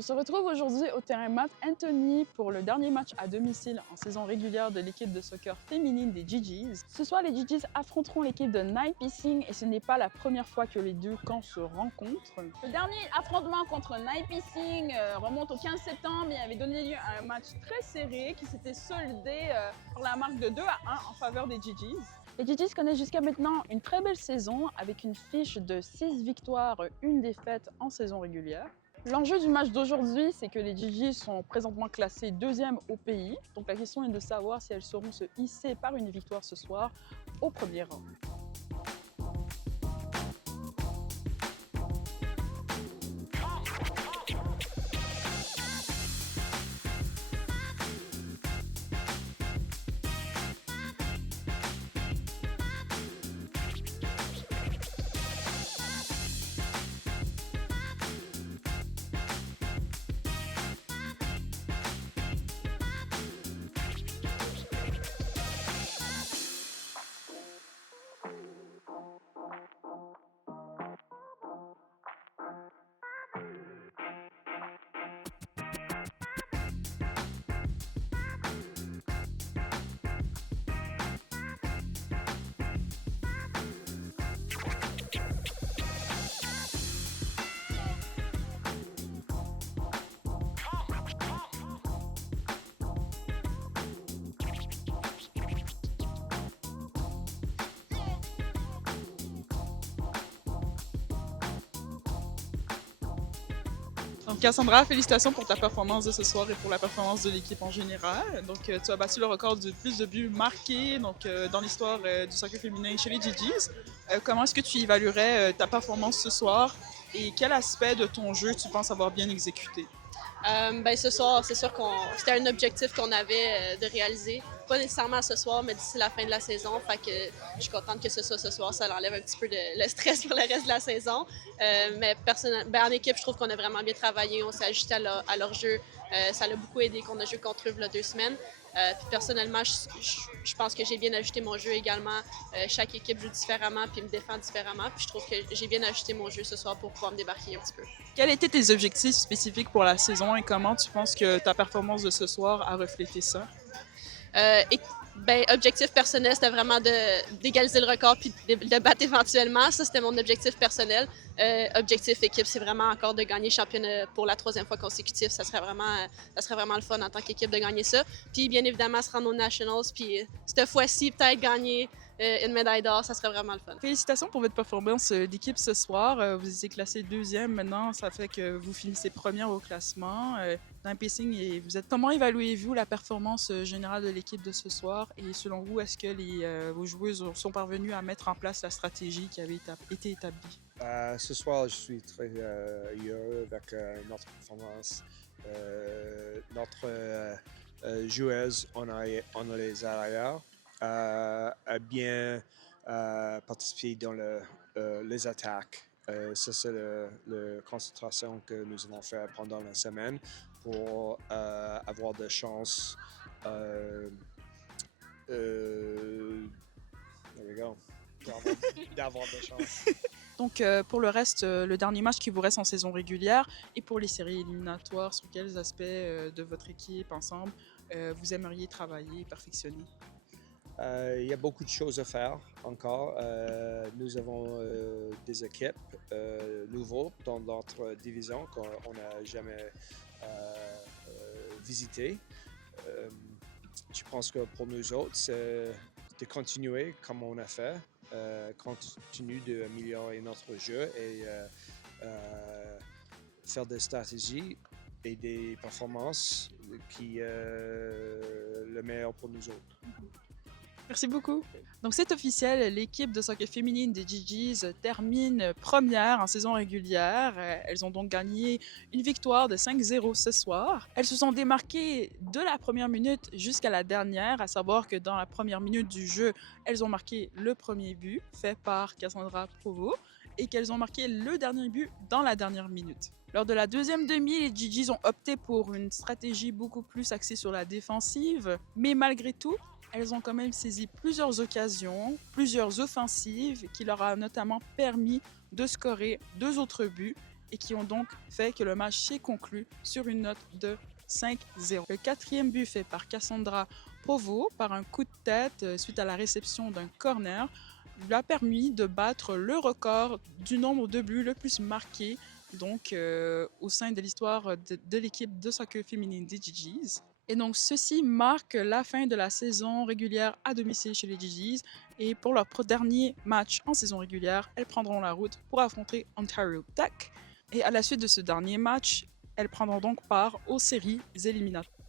On se retrouve aujourd'hui au terrain Matt Anthony pour le dernier match à domicile en saison régulière de l'équipe de soccer féminine des GGs. Ce soir, les GGs affronteront l'équipe de Nipissing et ce n'est pas la première fois que les deux camps se rencontrent. Le dernier affrontement contre Nipissing remonte au 15 septembre et avait donné lieu à un match très serré qui s'était soldé par la marque de 2-1 en faveur des GGs. Les GGs connaissent jusqu'à maintenant une très belle saison avec une fiche de 6 victoires, 1 défaite en saison régulière. L'enjeu du match d'aujourd'hui, c'est que les GGs sont présentement classées 2e au pays. Donc la question est de savoir si elles sauront se hisser par une victoire ce soir au premier rang. Donc Cassandra, félicitations pour ta performance de ce soir et pour la performance de l'équipe en général. Donc tu as battu le record du plus de buts marqués dans l'histoire du soccer féminin chez les GGs. Comment est-ce que tu évaluerais ta performance ce soir et quel aspect de ton jeu tu penses avoir bien exécuté? Ce soir, c'est sûr que c'était un objectif qu'on avait de réaliser. Pas nécessairement ce soir, mais d'ici la fin de la saison. Fait que je suis contente que ce soit ce soir. Ça enlève un petit peu le stress pour le reste de la saison. Mais en équipe, je trouve qu'on a vraiment bien travaillé. On s'est ajusté à leur jeu. Ça l'a beaucoup aidé qu'on a joué contre eux il y a 2 semaines. Puis personnellement, je pense que j'ai bien ajusté mon jeu également. Chaque équipe joue différemment puis me défend différemment. Puis je trouve que j'ai bien ajusté mon jeu ce soir pour pouvoir me débarquer un petit peu. Quels étaient tes objectifs spécifiques pour la saison et comment tu penses que ta performance de ce soir a reflété ça? Objectif personnel, c'était vraiment d'égaliser le record puis de battre éventuellement. Ça, c'était mon objectif personnel. Objectif équipe, c'est vraiment encore de gagner le championnat pour la 3e fois consécutive. Ça serait vraiment le fun en tant qu'équipe de gagner ça. Puis bien évidemment, se rendre aux Nationals. Puis cette fois-ci, peut-être gagner une médaille d'or, ça serait vraiment le fun. Félicitations pour votre performance d'équipe ce soir. Vous étiez classé 2e maintenant, ça fait que vous finissez première au classement. Nipissing, et comment évaluez-vous la performance générale de l'équipe de ce soir? Et selon vous, est-ce que vos joueuses sont parvenues à mettre en place la stratégie qui avait été établie? Ce soir, je suis très heureux avec notre performance. Notre joueuse, on a les arrières, a bien participé dans les attaques. Ça, c'est la concentration que nous avons fait pendant la semaine pour avoir de chances. D'avoir de chance. Donc pour le reste, le dernier match qui vous reste en saison régulière et pour les séries éliminatoires, sur quels aspects de votre équipe ensemble vous aimeriez travailler et perfectionner? Il y a beaucoup de choses à faire encore. Nous avons des équipes nouveaux dans notre division qu'on n'a jamais visitées. Je pense que pour nous autres, c'est de continuer comme on a fait, continuer d'améliorer notre jeu et faire des stratégies et des performances qui sont le meilleur pour nous autres. Merci beaucoup. Donc c'est officiel, l'équipe de soccer féminine des GGs termine première en saison régulière. Elles ont donc gagné une victoire de 5-0 ce soir. Elles se sont démarquées de la première minute jusqu'à la dernière, à savoir que dans la première minute du jeu, elles ont marqué le premier but fait par Cassandra Provost et qu'elles ont marqué le dernier but dans la dernière minute. Lors de la deuxième demi, les GGs ont opté pour une stratégie beaucoup plus axée sur la défensive, mais malgré tout, elles ont quand même saisi plusieurs occasions, plusieurs offensives qui leur a notamment permis de scorer 2 autres buts et qui ont donc fait que le match s'est conclu sur une note de 5-0. Le 4e but fait par Cassandra Provo par un coup de tête suite à la réception d'un corner lui a permis de battre le record du nombre de buts le plus marqué donc au sein de l'histoire de l'équipe de soccer féminine des GGs. Et donc ceci marque la fin de la saison régulière à domicile chez les GGs et pour leur dernier match en saison régulière, elles prendront la route pour affronter Ontario Tech. Et à la suite de ce dernier match, elles prendront donc part aux séries éliminatoires.